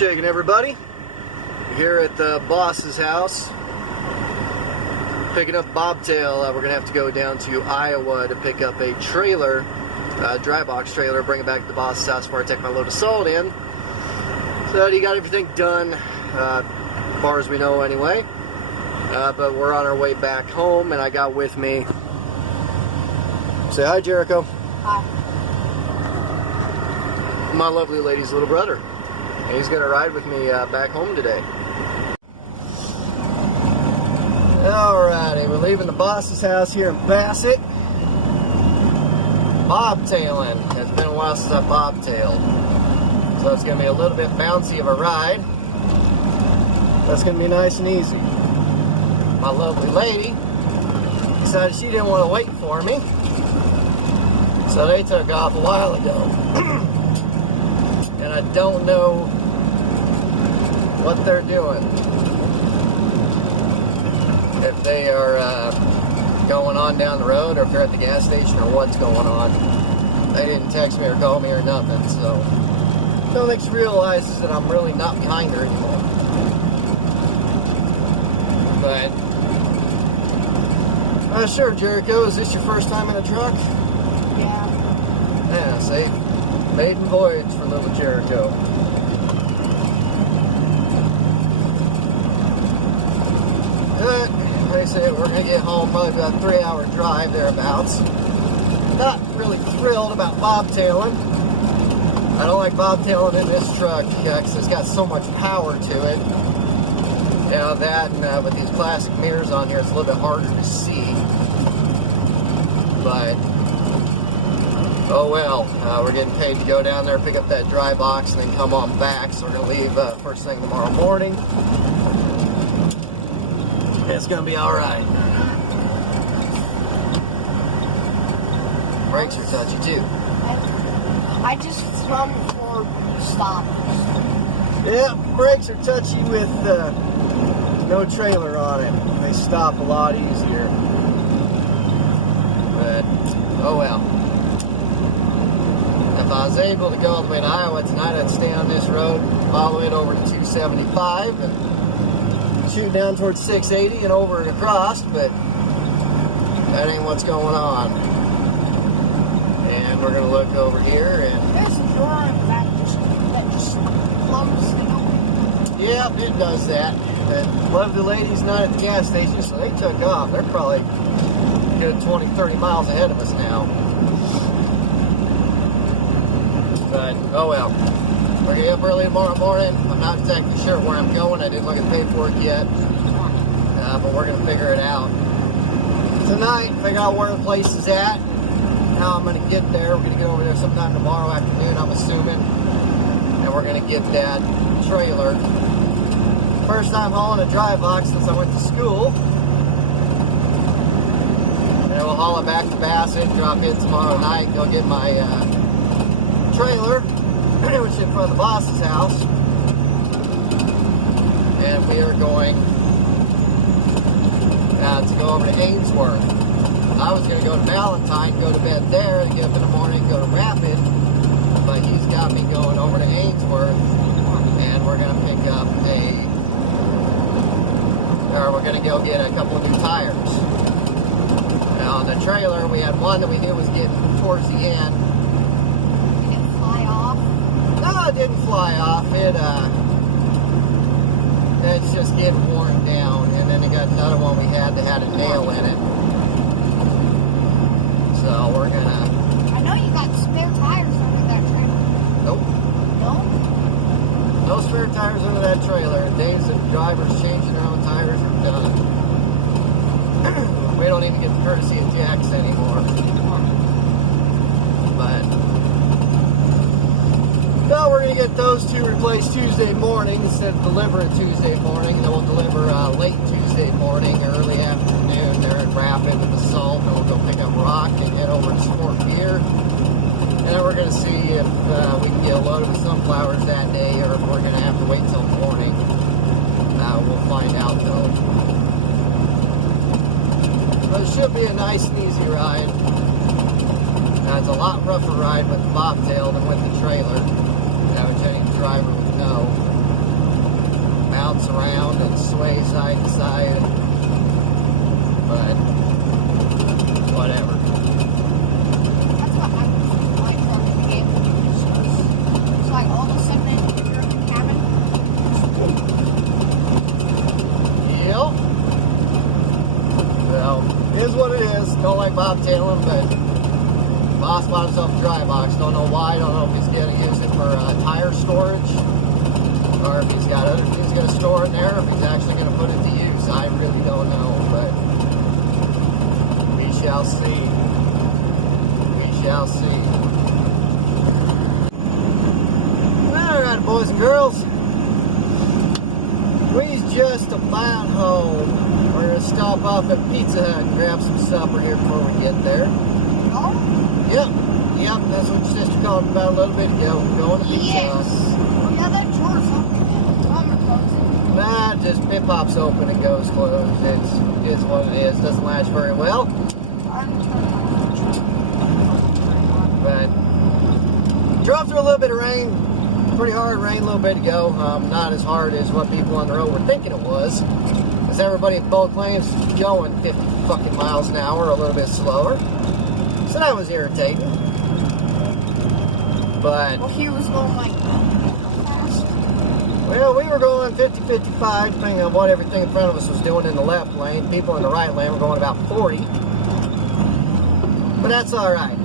shaking, everybody? Here at the boss's house, picking up bobtail. We're gonna have to go down to Iowa to pick up a trailer, dry box trailer, bring it back to the boss's house before I take my load of salt in. So he got everything done, as far as we know anyway. But we're on our way back home, and I got with me. Say hi, Jericho. Hi. My lovely lady's little brother. And he's gonna ride with me back home today. Alrighty, we're leaving the boss's house here in Bassett. Bobtailing. It's been a while since I bobtailed. So it's gonna be a little bit bouncy of a ride. That's gonna be nice and easy. My lovely lady decided she didn't want to wait for me. So they took off a while ago. And I don't know what they're doing. If they are going on down the road, or if they're at the gas station, or what's going on. They didn't text me or call me or nothing, so I don't think she realizes that I'm really not behind her anymore. But sure, Jericho, is this your first time in a truck? Yeah. Yeah, see? Maiden voyage for little Jericho. Like I said, we're going to get home probably about a 3-hour drive thereabouts. Not really thrilled about bobtailing. I don't like bobtailing in this truck because it's got so much power to it. You know, that and with these plastic mirrors on here, it's a little bit harder to see. But oh well, we're getting paid to go down there, pick up that dry box, and then come on back. So we're going to leave first thing tomorrow morning. It's going to be alright. Brakes are touchy too. I just thrummed before you stopped. Yeah, brakes are touchy with no trailer on it. They stop a lot easier. But, oh well. If I was able to go all the way to Iowa tonight, I'd stay on this road, follow it over to 275, and shoot down towards 680 and over and across, but that ain't what's going on. And we're going to look over here, and There's a door in the back that just plumps the door. yep, it does that. But love the lady's not at the gas station, so they took off. They're probably a good 20, 30 miles ahead of us now. But, oh well. We're going to get up early tomorrow morning. I'm not exactly sure where I'm going. I didn't look at the paperwork yet. But we're going to figure it out tonight, figure out where the place is at, how I'm going to get there. We're going to get over there sometime tomorrow afternoon, I'm assuming. And we're going to get that trailer. First time hauling a dry box since I went to school. And we'll haul it back to Bassett, drop it tomorrow night, go get my trailer, which is in front of the boss's house. And we are going to go over to Ainsworth. I was going to go to Valentine, go to bed there, and get up in the morning, go to Rapid. But he's got me going over to Ainsworth, and we're going to pick up we're going to go get a couple of new tires. Now, on the trailer, we had one that we knew was getting towards the end. Did it fly off? No, it didn't fly off. It's just getting worn down. And then they got another one we had that had a nail in it. So we're gonna. I know you got spare tires under that trailer. Nope. No? No spare tires under that trailer. Days of drivers changing their own tires are done. We don't even get the courtesy of jacks anymore. But no, we're going to get those two replaced Tuesday morning instead of delivering Tuesday morning. And then we'll deliver late Tuesday morning, early afternoon. They're in Rapid with the salt. And we'll go pick up rock and head over to Sport Beer. And then we're going to see if we can get a load of sunflowers that day, or if we're going to have to wait till morning. We'll find out though. But it should be a nice and easy ride. It's a lot rougher ride with the bobtail than with the trailer, which any driver would know. bounce around and sway side to side. But whatever. That's what I like from the game. It's like all of a sudden you're in the cabin. Yep. Well, it is what it is. Don't like bobtailing, but boss bought himself a dry box. Don't know why. Don't know if he's going to use it for tire storage, or if he's got other things going to store in there, or if he's actually going to put it to use. I really don't know, but we shall see. We shall see. Alright, boys and girls. We's just about home. We're going to stop off at Pizza Hut and grab some supper here before we get there. Oh? Yep, that's what your sister called about a little bit ago. We're going to Pizza Hut. Well, yeah, that door's open. Mama closed it. Nah, just it pops open and goes closed. It's what it is. Doesn't latch very well. But drove through a little bit of rain. Pretty hard rain a little bit ago. Not as hard as what people on the road were thinking it was. Because everybody in both lanes going 50 fucking miles an hour, a little bit slower. So that was irritating. But Well, he was going like fast. well, we were going 50, 55, depending on what everything in front of us was doing in the left lane. People in the right lane were going about 40. But that's alright.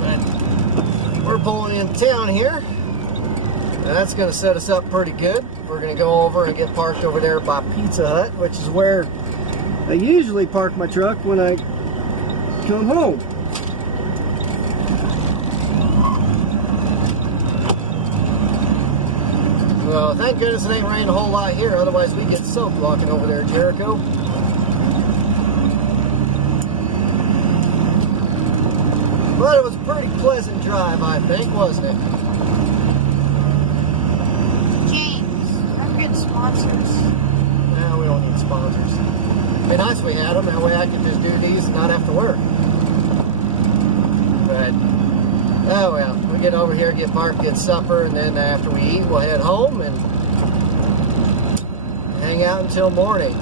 But we're pulling into town here. And that's going to set us up pretty good. We're going to go over and get parked over there by Pizza Hut, which is where I usually park my truck when I come home. Well, thank goodness it ain't raining a whole lot here, otherwise we get soaked walking over there, Jericho. But it was a pretty pleasant drive, I think, wasn't it? James, I'm good sponsors. No, we don't need sponsors. It'd be nice if we had them, that way I could just do these and not have to work. But, oh well, we get over here, get parked, get supper, and then after we eat, we'll head home and hang out until morning.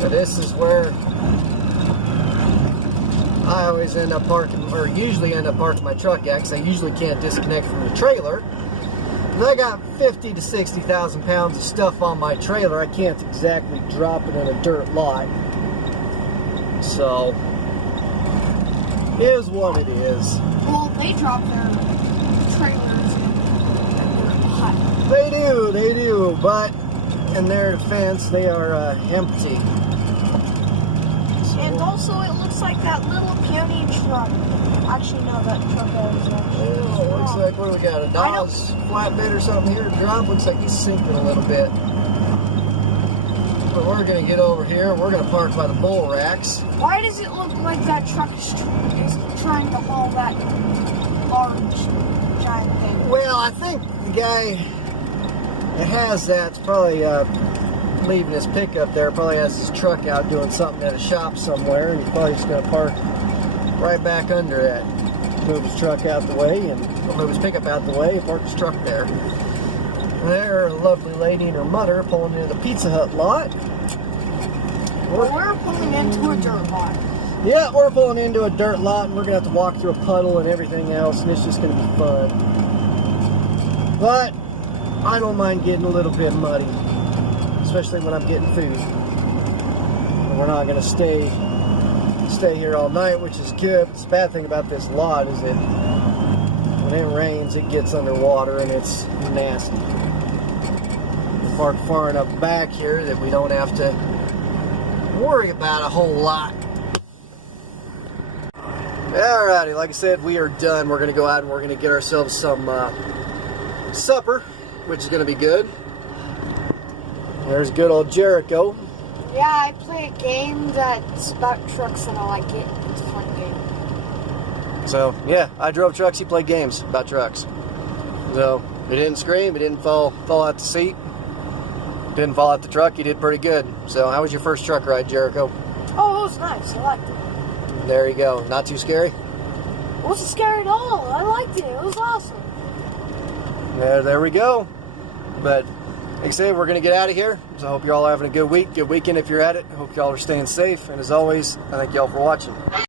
But this is where I always end up parking, or usually end up parking my truck at, because I usually can't disconnect from the trailer. And I got 50 to 60,000 pounds of stuff on my trailer. I can't exactly drop it in a dirt lot. So, is what it is. Well, they drop their trailers in their hut. They do, but in their defense, they are empty. So, And also, it looks like that little puny truck. Actually, no, that truck is actually. yeah, looks like, what do we got? A Dawes flatbed or something here to drop? Looks like he's sinking a little bit. But we're going to get over here and we're going to park by the bull racks. Why does it look like that truck is trying to haul that large giant thing? Well, I think the guy that has that's probably leaving his pickup there. Probably has his truck out doing something at a shop somewhere, and he's probably just going to park right back under it. Move his truck out the way, and move his pickup out the way, and park his truck there. There, a lovely lady and her mother pulling into the Pizza Hut lot. Well, we're pulling into a dirt lot. Yeah, we're pulling into a dirt lot, and we're going to have to walk through a puddle and everything else, and it's just going to be fun. But I don't mind getting a little bit muddy, especially when I'm getting food. And we're not going to stay here all night, which is good. The bad thing about this lot is that when it rains, it gets underwater, and it's nasty. We're parked far enough back here that we don't have to worry about a whole lot. Alrighty, like I said, we are done. We're going to go out and we're going to get ourselves some supper, which is going to be good. There's good old Jericho. Yeah, I play a game that's about trucks and I like it. It's a fun game. So, yeah, I drove trucks, he played games about trucks. So, he didn't scream, he didn't fall out the seat, didn't fall out the truck, he did pretty good. So, how was your first truck ride, Jericho? Oh, it was nice. I liked it. There you go. Not too scary? It wasn't scary at all. I liked it. It was awesome. There we go. But like I said, we're going to get out of here. So I hope you all are having a good week, good weekend if you're at it. I hope y'all are staying safe. And as always, I thank y'all for watching.